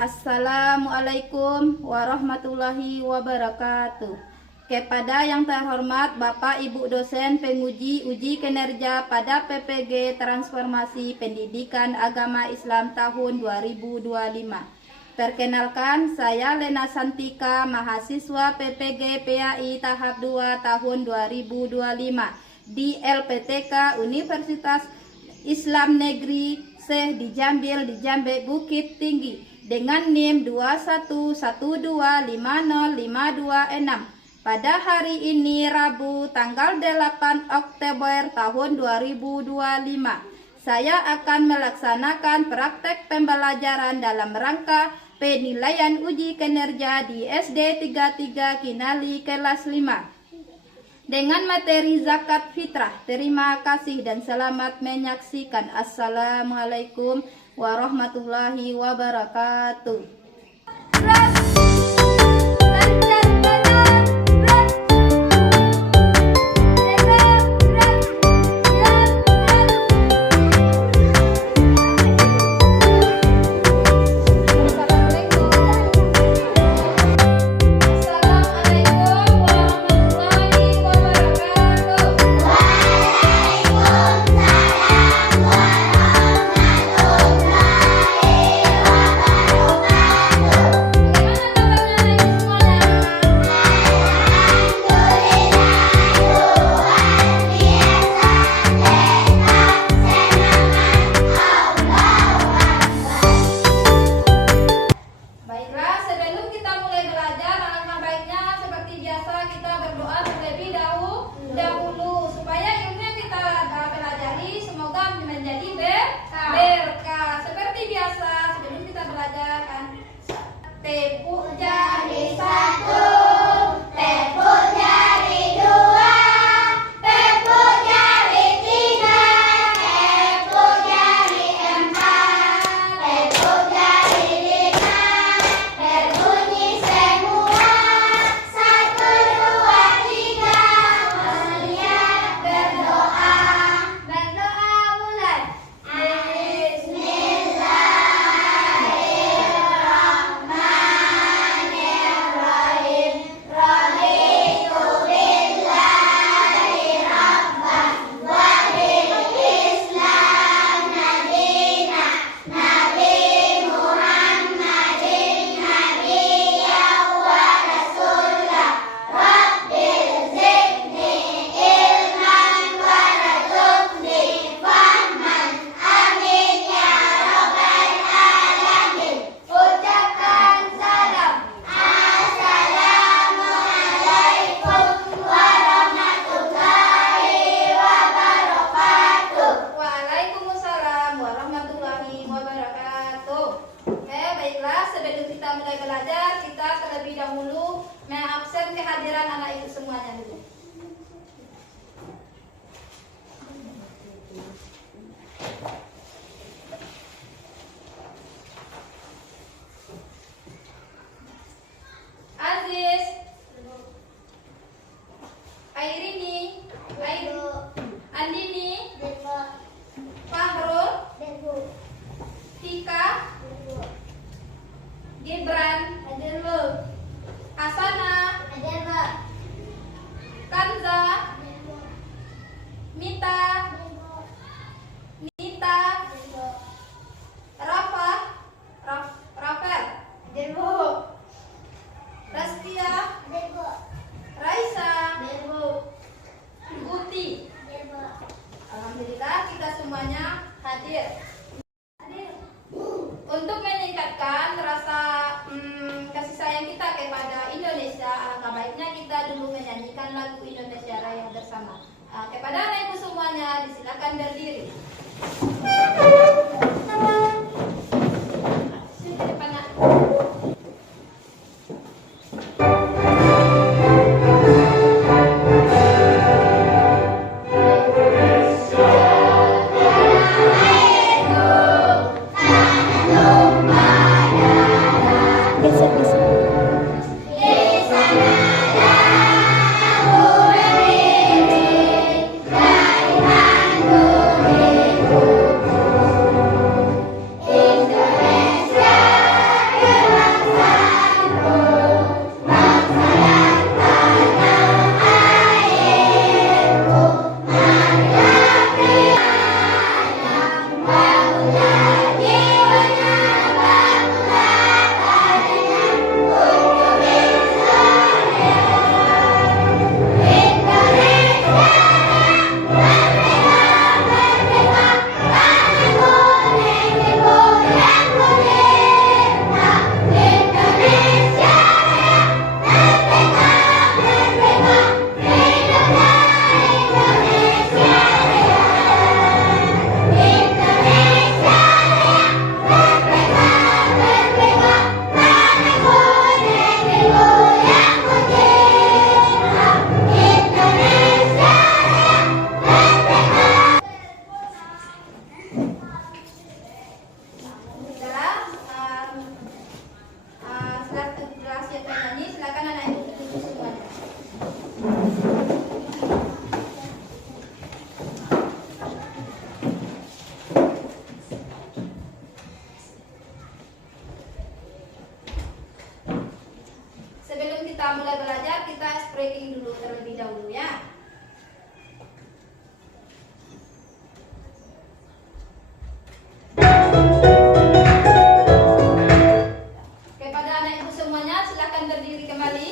Assalamualaikum warahmatullahi wabarakatuh. Kepada yang terhormat Bapak Ibu dosen penguji uji kinerja pada PPG Transformasi Pendidikan Agama Islam tahun 2025. Perkenalkan, saya Lena Santika, mahasiswa PPG PAI tahap 2 tahun 2025 di LPTK Universitas Islam Negeri Syekh di Jambe Bukit Tinggi dengan NIM 2112505226. Pada hari ini Rabu tanggal 8 Oktober tahun 2025, saya akan melaksanakan praktek pembelajaran dalam rangka penilaian uji kinerja di SD 33 Kinali kelas 5 dengan materi zakat fitrah. Terima kasih dan selamat menyaksikan. Assalamualaikum warahmatullahi wabarakatuh. Tepuk jari satu, tepuk jari dua, tepuk jari tiga, tepuk jari empat, tepuk jari lima, berbunyi semua. 1, 2, 3, kemudian berdoa. Berdoa mulai. Sebelum kita mulai belajar, kita terlebih dahulu mengabsen kehadiran anak ibu semuanya dulu. Aziz, Airini, Andini, Fahrul, Tika, Gibran, Asana, Kanza, Mita, Nita, Rafael, Rastia, Raisa, Guti. Alhamdulillah kita semuanya hadir. Untuk meningkatkan rasa kasih sayang kita kepada Indonesia, alangkah baiknya kita dulu menyanyikan lagu Indonesia Raya bersama. Kepada anak ibu semuanya, disilakan berdiri. Sini depan, Nak. Di sana breaking dulu terlebih dahulu ya. Kepada anak ibu semuanya, silakan berdiri kembali.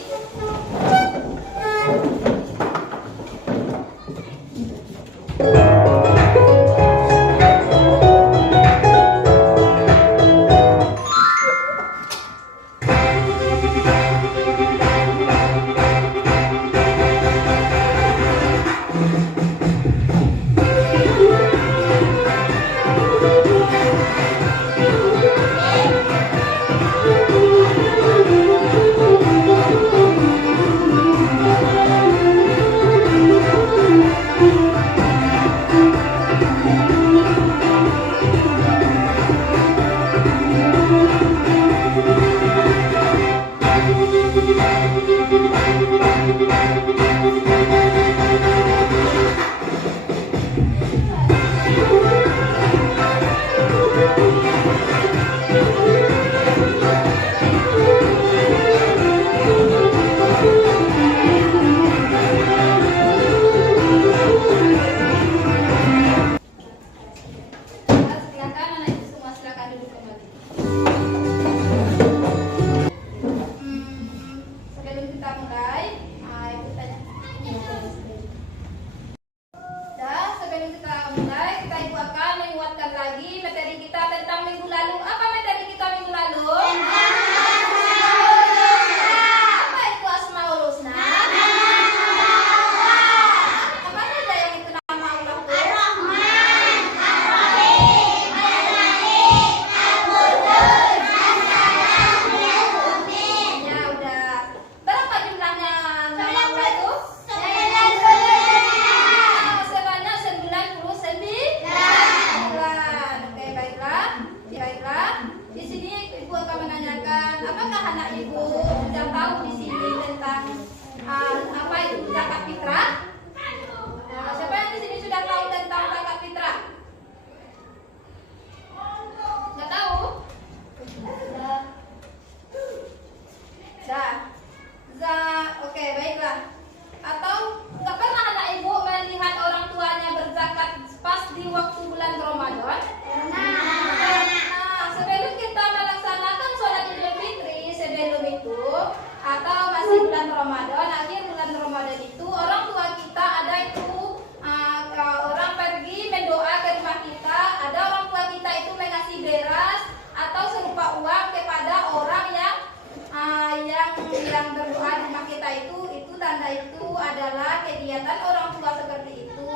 Kegiatan orang tua seperti itu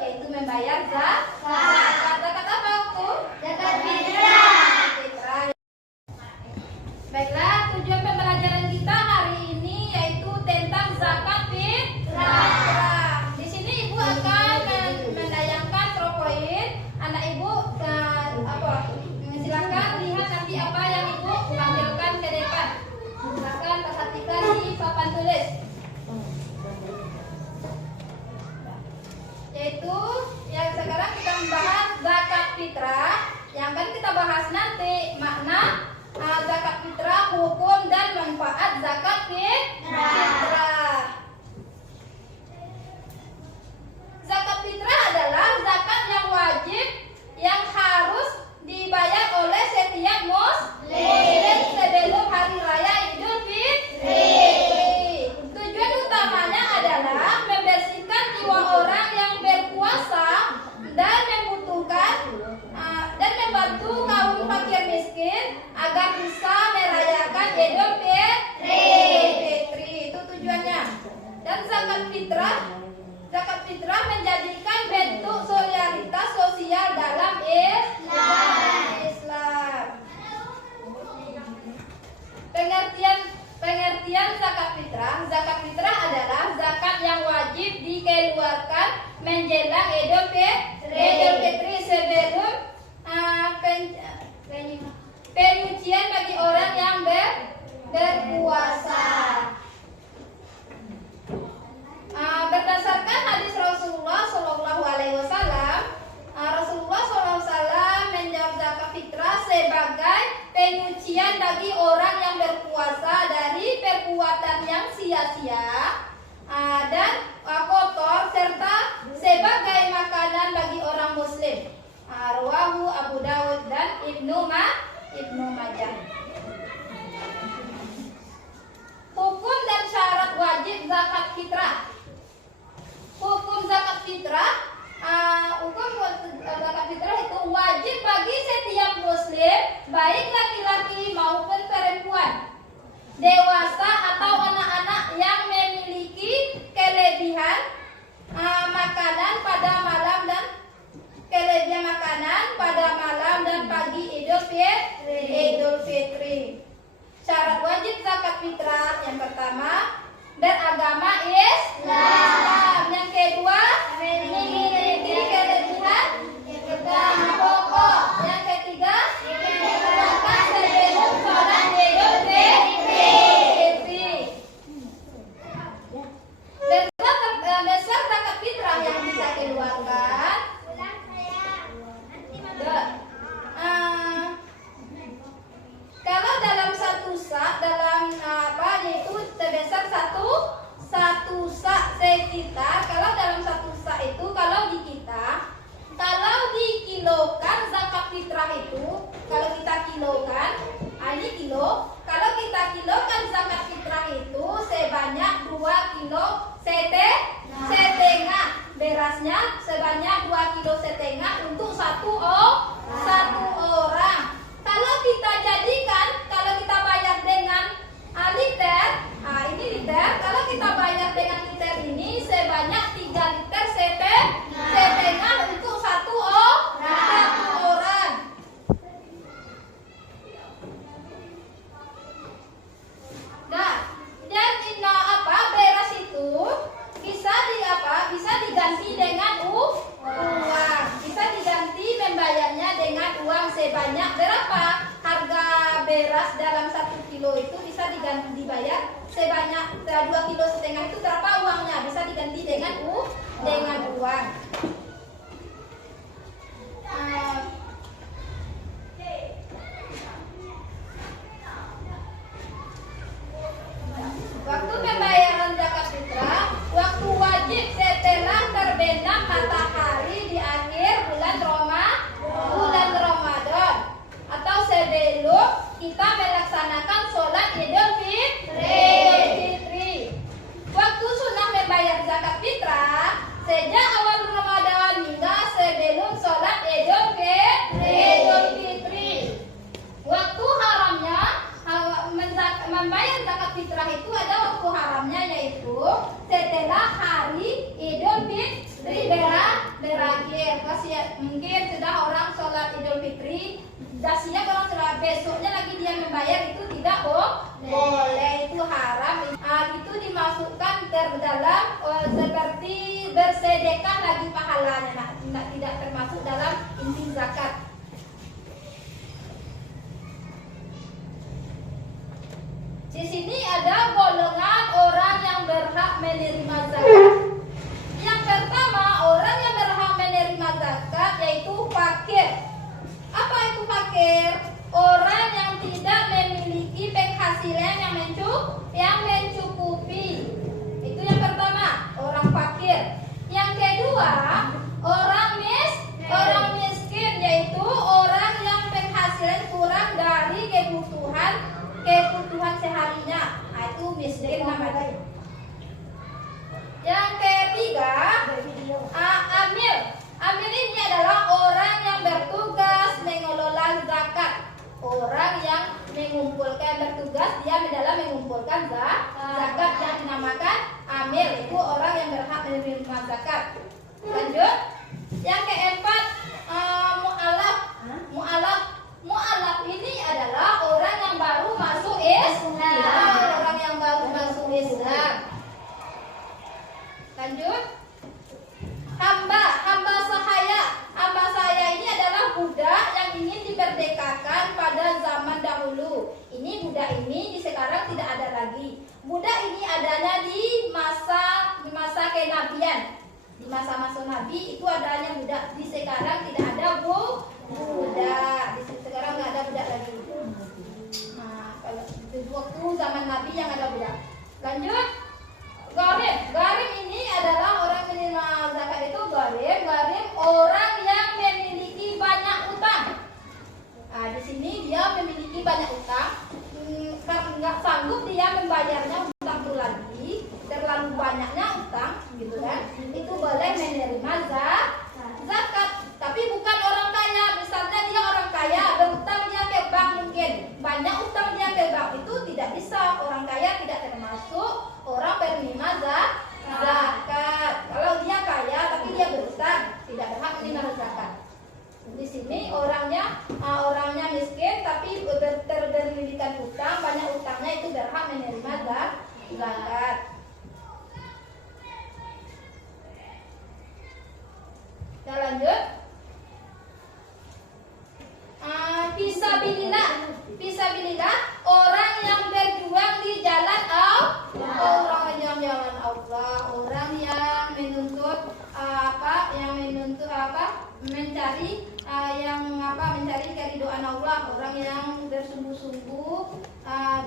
yaitu membayar zakat. Zakat apa itu? Zakat fitrah. Baiklah, tujuan pembelajaran kita hari ini yaitu tentang zakat fitrah. Di sini ibu akan menayangkan PowerPoint. Anak ibu silakan lihat nanti apa yang ibu tampilkan ke depan. Silakan perhatikan di papan tulis. Yaitu yang sekarang kita membahas zakat fitrah. Yang akan kita bahas nanti makna zakat fitrah, hukum dan manfaat zakat fitrah. Zakat fitrah adalah zakat yang wajib yang harus dibayar oleh setiap muslim sebelum hari raya Idul Fitri. Tujuan utamanya adalah membersihkan jiwa orang yang berpuasa dan membutuhkan dan membantu kaum fakir miskin agar bisa merayakan Idul Fitri. Itu tujuannya. Dan zakat fitrah menjadikan bentuk solidaritas sosial dalam Islam. Pengertian zakat fitrah. Zakat fitrah adalah zakat yang wajib dikeluarkan menjelang Idul Fitri sebelum penyucian bagi orang yang berpuasa. Berdasarkan hadis Rasulullah Shallallahu Alaihi Wasallam, Rasulullah Shallallahu Alaihi Wasallam menjawab zakat fitrah sebagai penyucian bagi orang yang berpuasa dari perbuatan yang sia-sia dan kotor serta sebagai makanan bagi orang muslim. Rawahu Abu Dawud dan Ibnu Majah. Hukum dan syarat wajib zakat fitrah. Hukum zakat fitrah, hukum zakat fitrah itu wajib bagi setiap muslim, baik laki-laki maupun perempuan, dewasa atau anak-anak yang memiliki kelebihan makanan pada malam dan pagi Idul Fitri. Syarat wajib zakat fitrah yang pertama, beragama Islam. Yang kedua, memiliki kelebihan pokok. Yang ketiga, melakukan sebelum sholat Idul Fitri. Besar zakat fitrah yang bisa keluarkan. Kalau dalam satu sak, yaitu sebesar satu sak sekitar. Kalau dalam satu sak itu, kalau dikilokan zakat fitrah itu, kalau kita kilokan, ini kilo. Kalau kita kilokan zakat fitrah itu sebanyak 2 kilo setengah. Berasnya sebanyak 2 kilo setengah untuk satu orang. Kalau kita bayar dengan liter, ini liter. Kalau kita bayar dengan liter ini sebanyak 3 liter setengah untuk satu orang. Nah, dan beras itu bisa diganti dengan uang. Bisa diganti membayarnya dengan uang sebanyak berapa? Harga beras dalam 1 kilo itu bisa dibayar sebanyak 2 kilo setengah itu berapa uangnya? Bisa diganti dengan uang. Waktu pembayaran zakat fitrah, waktu wajib setelah terbenam matahari di akhir bulan Ramadan atau sebelum kita melaksanakan sholat Idul Fitri. Waktu sunnah membayar zakat fitrah sejak awal Ramadan hingga sebelum sholat Idul Fitri. Waktu haramnya membayar zakat fitrah itu ada waktu haramnya, yaitu setelah hari Idul Fitri berakhir. Mungkin sudah orang sholat Idul Fitri, siap orang sholat, besoknya lagi dia membayar, itu tidak boleh, itu haram. Itu dimasukkan terdalam seperti bersedekah lagi pahalanya, tidak termasuk dalam inti zakat. Di sini ada golongan orang yang berhak menerima zakat. Yang pertama, orang yang berhak menerima zakat yaitu fakir. Apa itu fakir? Orang yang tidak memiliki penghasilan yang mencukupi. Itu yang pertama, orang fakir. Yang kedua, orang miskin, yaitu orang yang penghasilan kurang dari kebutuhan seharinya. Itu miskin namanya. Yang ketiga, amil ini adalah orang yang bertugas mengelola zakat. Orang yang bertugas dia dalam mengumpulkan zakat yang dinamakan amil. Itu orang yang berhak menerima zakat. Lanjut. Yang keempat, mu'alaf ini adalah orang yang baru masuk Islam. Lanjut. Hamba sahaya ini adalah budak yang ingin diperdekakan pada zaman dahulu. Ini budak ini di sekarang tidak ada lagi. Budak ini adanya di masa kenabian. Di masa-masa Nabi itu adanya budak. Di sekarang tidak ada budak. Di sekarang nggak ada budak lagi. Nah, kalau waktu zaman Nabi yang ada budak. Lanjut. Gharib banyak utang, karena nggak sanggup dia membayarnya utang itu lagi, terlalu banyaknya utang, gitu kan? Itu boleh menerima zakat. Tapi bukan orang kaya. Misalnya dia orang kaya, berutang dia ke bank mungkin, banyak utang dia ke bank, itu tidak bisa. Orang kaya tidak termasuk orang penerima zakat. Kalau dia kaya tapi dia berutang, tidak berhak menerima zakat. Di sini orangnya miskin tapi tergelidikan utang, banyak utangnya, itu berhak menerima zakat. Kita lanjut. Fisabilillah, orang yang berjuang di jalan Allah, orang yang menuntut mencari keridhaan Allah, orang yang bersungguh-sungguh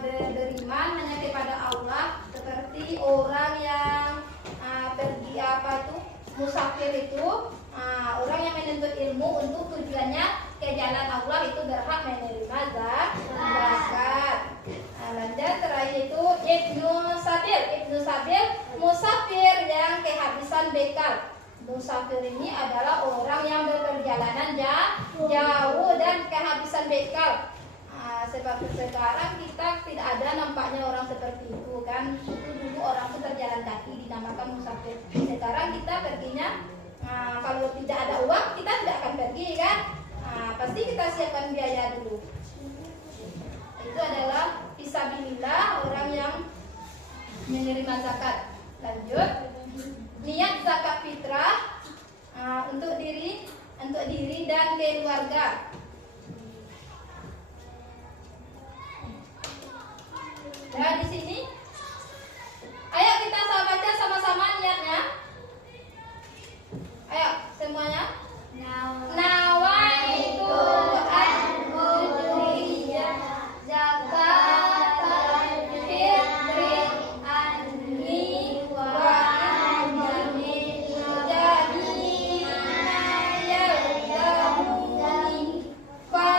beriman hanya kepada Allah, seperti orang yang pergi musafir itu, orang yang menuntut ilmu untuk tujuannya ke jalan Allah, itu berhak menerima zakat. Lanjut, terakhir itu Ibnu Sabil, musafir yang kehabisan bekal. Musafir ini adalah orang yang berperjalanan jauh dan kehabisan bekal. Sebab sekarang kita tidak ada nampaknya orang seperti itu kan. Dulu orang itu berjalan kaki dinamakan musafir. Sekarang kita perginya, kalau tidak ada uang kita tidak akan pergi kan. Pasti kita siapkan biaya dulu. Itu adalah fisabilillah, orang yang menerima zakat. Lanjut, niat zakat fitrah untuk diri dan keluarga. Nah, di sini ayo kita baca sama-sama niatnya. Ayo semuanya. Nawaitu an ujriya zakatal fitri anni wa anni jami'ina yalzamuni fa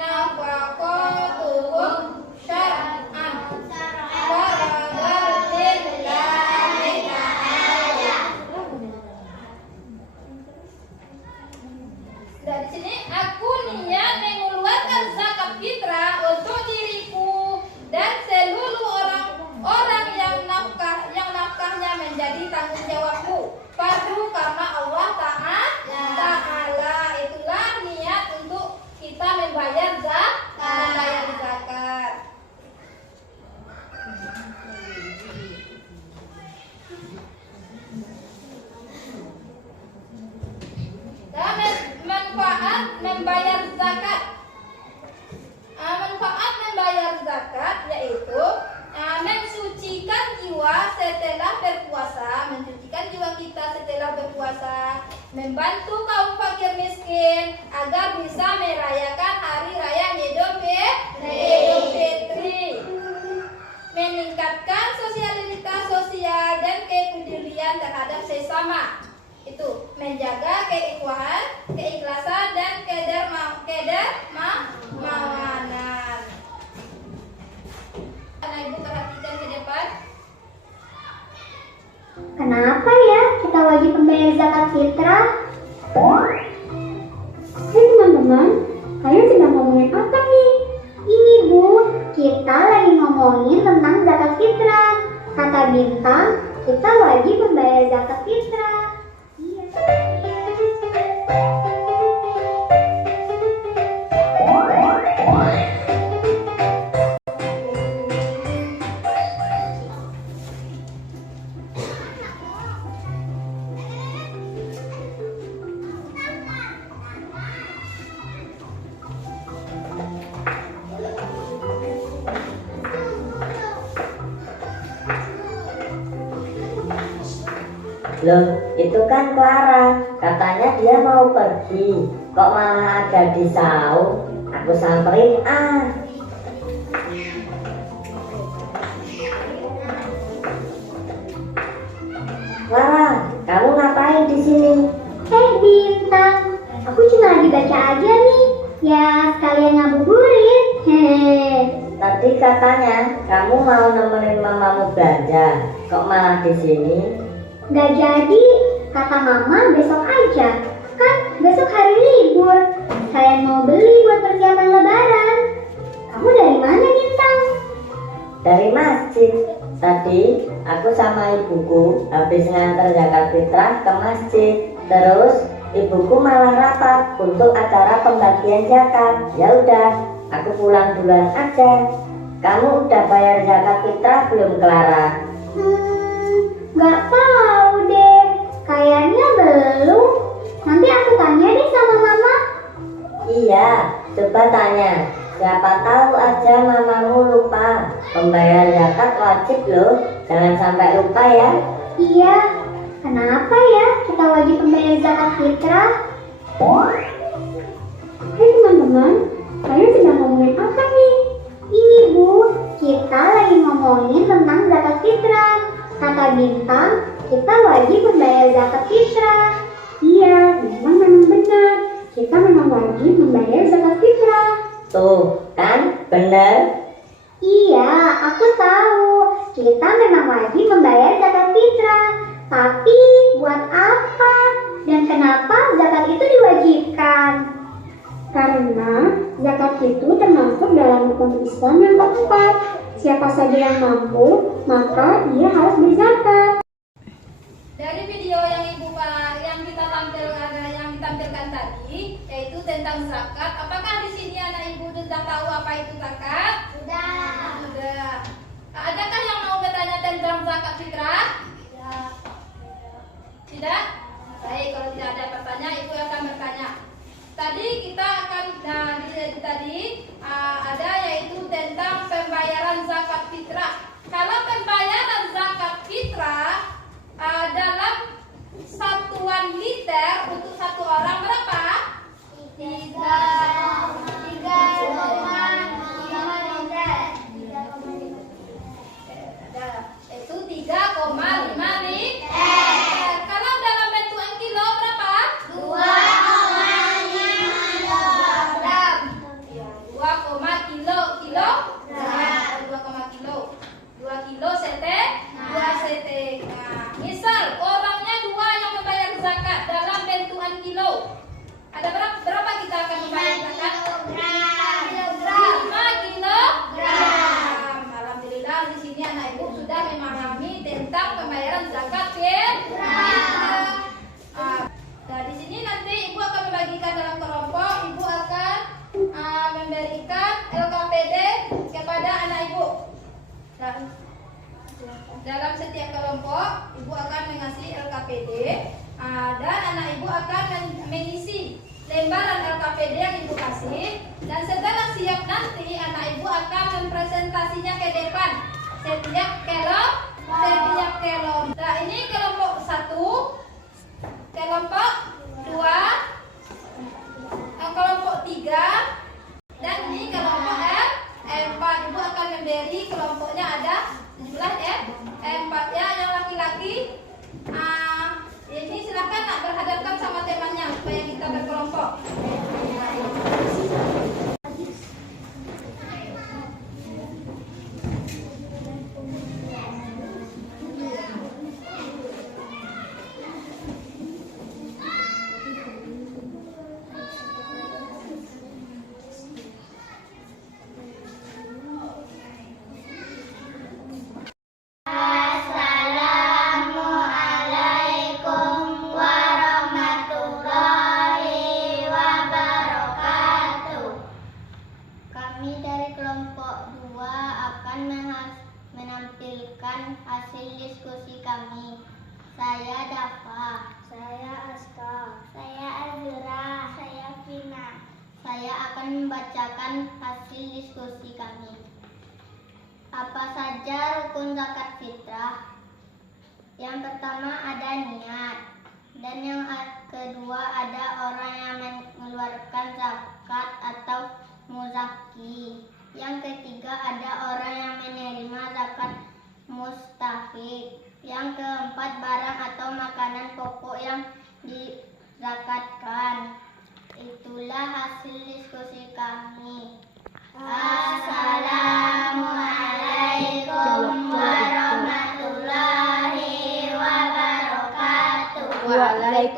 nafaqatuhum syar'an dari sini, aku niat mengeluarkan zakat fitrah untuk diriku dan seluruh orang yang nafkahnya menjadi tanggung jawabku. Fardu karena Allah Ta'ala. Itulah niat untuk kita membayar zakat. Dan manfaat membayar zakat yaitu mensucikan jiwa setelah berpuasa, mensucikan jiwa kita setelah berpuasa, membantu kaum fakir miskin agar bisa merayakan hari raya Idul Fitri, meningkatkan sosialitas sosial dan kepedulian terhadap sesama. Itu menjaga keikhlasan dan kedermawanan. Ibu perhatikan ke depan. Kenapa ya kita wajib membayar zakat fitrah? Hai teman-teman, kalian sedang ngomongin apa nih? Ini Bu, kita lagi ngomongin tentang zakat fitrah. Kata Bintang, kita wajib membayar zakat fitrah. Loh, itu kan Clara. Katanya dia mau pergi. Kok malah ada di saung? Aku samperin Clara, kamu ngapain di sini? Bintang, aku cuma lagi baca aja nih. Ya, sekalian ngabuburit. Tadi katanya kamu mau nemenin mamamu belanja, kok malah di sini? Gak jadi, kata mama besok aja. Kan besok hari libur. Saya mau beli buat persiapan lebaran. Kamu dari mana, Bintang? Dari masjid. Tadi aku sama ibuku habis nganter zakat fitrah ke masjid. Terus ibuku malah rapat untuk acara pembagian zakat. Ya udah, aku pulang duluan aja. Kamu udah bayar zakat fitrah belum, Clara? Gak tahu deh. Kayaknya belum. Nanti aku tanya deh sama mama. Iya, coba tanya. Siapa tahu aja mamamu lupa. Membayar zakat wajib loh. Jangan sampai lupa ya. Iya, kenapa ya kita wajib membayar zakat fitrah? Hai teman-teman, kalian sedang ngomongin apa nih? Ini Bu, kita lagi ngomongin tentang zakat fitrah. Kata Bintang, kita wajib membayar zakat fitrah. Iya, memang benar. Kita memang wajib membayar zakat fitrah. Tuh, kan? Bener? Iya, aku tahu. Kita memang wajib membayar zakat fitrah. Tapi buat apa? Dan kenapa zakat itu diwajibkan? Karena zakat itu termasuk dalam rukun Islam yang keempat. Siapa saja yang mampu, maka ia harus berzakat. Dari video yang ditampilkan tadi, yaitu tentang zakat. Apakah di sini anak ibu sudah tahu apa itu zakat? Sudah. Adakah yang mau bertanya tentang zakat fitrah? Tidak? Baik, kalau tidak ada pertanyaan, ibu akan bertanya. Tadi kita akan ada yaitu tentang pembayaran zakat fitrah. Kalau pembayaran zakat fitrah dalam satuan liter untuk satu orang berapa? 3,5 liter. Kalau dalam bentukan kilo berapa? 2 kilo sete. Nah, misal orangnya 2 yang membayar zakat dalam bentukan kilo. Ada berapa kita akan membayar zakat? 5 kilogram. Alhamdulillah di sini anak ibu sudah memahami tentang pembayaran zakat fitrah. Nah, di sini nanti ibu akan membagikan dalam kelompok. Ibu akan memberikan LKPD kepada anak ibu. Dalam setiap kelompok, ibu akan mengasih LKPD dan anak ibu akan mengisi lembaran LKPD yang ibu kasih. Dan setelah siap nanti, anak ibu akan mempresentasinya ke depan setiap kelompok. Nah, ini kelompok 1, kelompok 2, kelompok 3, dan ini kelompok F4. Ibu akan memberi kelompoknya ada 17 F4 ya. Yang laki-laki ini silakan nak berhadapkan sama temannya supaya kita berkelompok. Menampilkan hasil diskusi kami. Saya Dafa. Saya Aska. Saya Azura. Saya Vina. Saya akan membacakan hasil diskusi kami. Apa saja rukun zakat fitrah? Yang pertama ada niat. Dan yang kedua ada orang yang mengeluarkan zakat atau muzaki. Yang ketiga ada orang yang menerima zakat mustahik. Yang keempat barang atau makanan pokok yang dizakatkan. Itulah hasil diskusi kami. Assalamualaikum.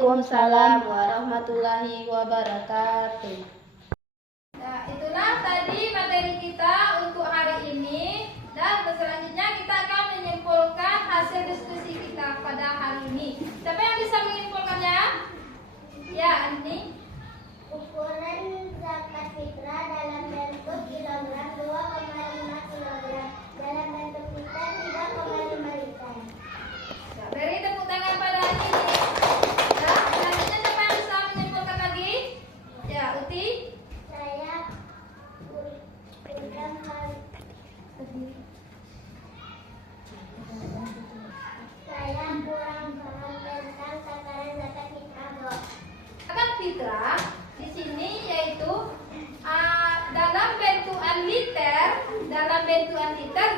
Waalaikumsalam warahmatullahi wabarakatuh. Nah, itulah tadi materi kita untuk hari ini. Dan selanjutnya kita akan menyimpulkan hasil diskusi kita pada hari ini. Siapa yang bisa menyimpulkannya? Ya, Andi. Ukuran zakat fitrah dalam bentuk kilogram 2,5 kilogram, dalam bentuk liter 3,5 liter. Beri tepuk tangan pada Andi. Ya, selanjutnya siapa yang bisa menyimpulkan lagi? Ya, Uti. Saya kurang paham tentang takaran zakat fitrah, Bu. Zakat fitrah di sini yaitu dalam bentukan liter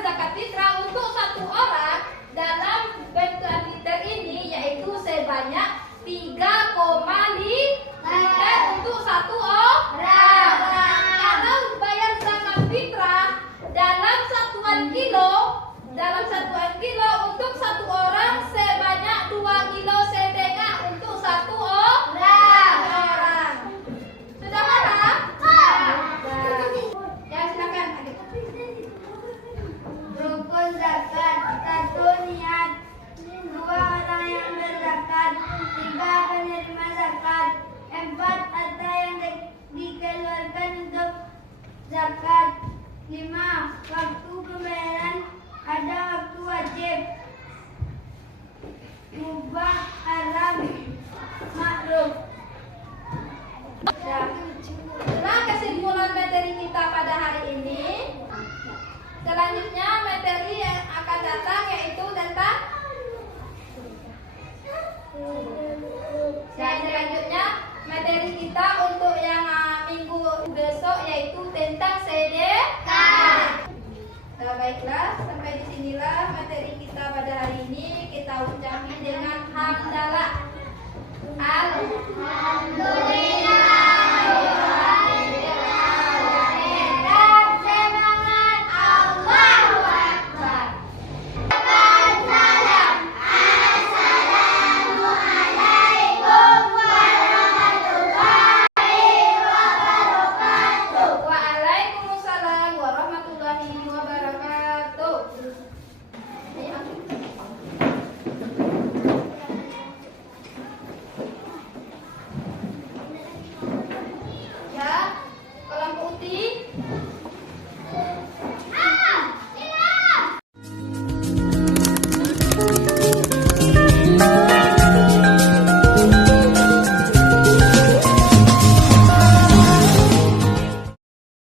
zakat fitrah untuk satu orang dalam bentukan liter ini yaitu sebanyak 3,5 liter untuk satu orang. Kalau bayar zakat fitrah dalam satuan kilo untuk satu orang sebanyak 2 kilo